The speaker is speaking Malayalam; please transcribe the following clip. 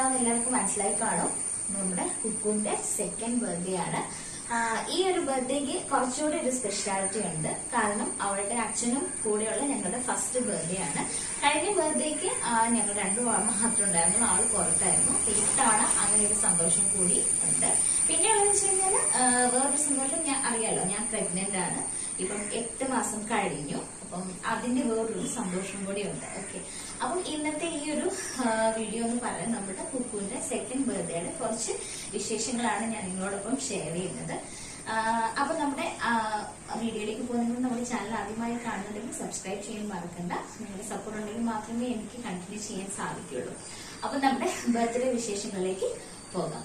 എന്താണെന്ന് എല്ലാവർക്കും മനസ്സിലായി കാണും. നമ്മുടെ കുക്കുവിന്റെ സെക്കൻഡ് ബർത്ത്ഡേ ആണ്. ഈ ഒരു ബർത്ത്ഡേക്ക് കുറച്ചുകൂടി ഒരു സ്പെഷ്യാലിറ്റി ഉണ്ട്. കാരണം അവളുടെ അച്ഛനും കൂടെയുള്ള ഞങ്ങളുടെ ഫസ്റ്റ് ബർത്ത്ഡേ ആണ്. കഴിഞ്ഞ ബർത്ത്ഡേക്ക് ഞങ്ങൾ രണ്ടു മാത്രം ഉണ്ടായിരുന്നു, ആള് പുറത്തായിരുന്നു. ഇത്തവണ അങ്ങനെ ഒരു സന്തോഷം കൂടി ഉണ്ട്. പിന്നെയുള്ളതെന്ന് വെച്ച് കഴിഞ്ഞാൽ വേറൊരു സന്തോഷം, ഞാൻ അറിയാലോ ഞാൻ പ്രഗ്നന്റ് ആണ്. ഇപ്പം 8 മാസം കഴിഞ്ഞു. അപ്പം അതിന്റെ വേറൊരു സന്തോഷം കൂടി ഉണ്ട്. ഓക്കെ, അപ്പം ഇന്നത്തെ ഈ ഒരു വീഡിയോ എന്ന് പറയുന്നത് നമ്മുടെ കുക്കുവിന്റെ സെക്കൻഡ് ബർത്ത്ഡേയുടെ കുറച്ച് വിശേഷങ്ങളാണ് ഞാൻ നിങ്ങളോടൊപ്പം ഷെയർ ചെയ്യുന്നത്. അപ്പൊ നമ്മുടെ വീഡിയോയിലേക്ക് പോകുന്നത് നമ്മുടെ ചാനൽ ആദ്യമായി കാണുന്നുണ്ടെങ്കിൽ സബ്സ്ക്രൈബ് ചെയ്യാൻ മറക്കണ്ട. നിങ്ങളുടെ സപ്പോർട്ട് ഉണ്ടെങ്കിൽ മാത്രമേ എനിക്ക് കണ്ടിന്യൂ ചെയ്യാൻ സാധിക്കുള്ളൂ. അപ്പൊ നമ്മുടെ ബർത്ത്ഡേ വിശേഷങ്ങളിലേക്ക് പോകാം.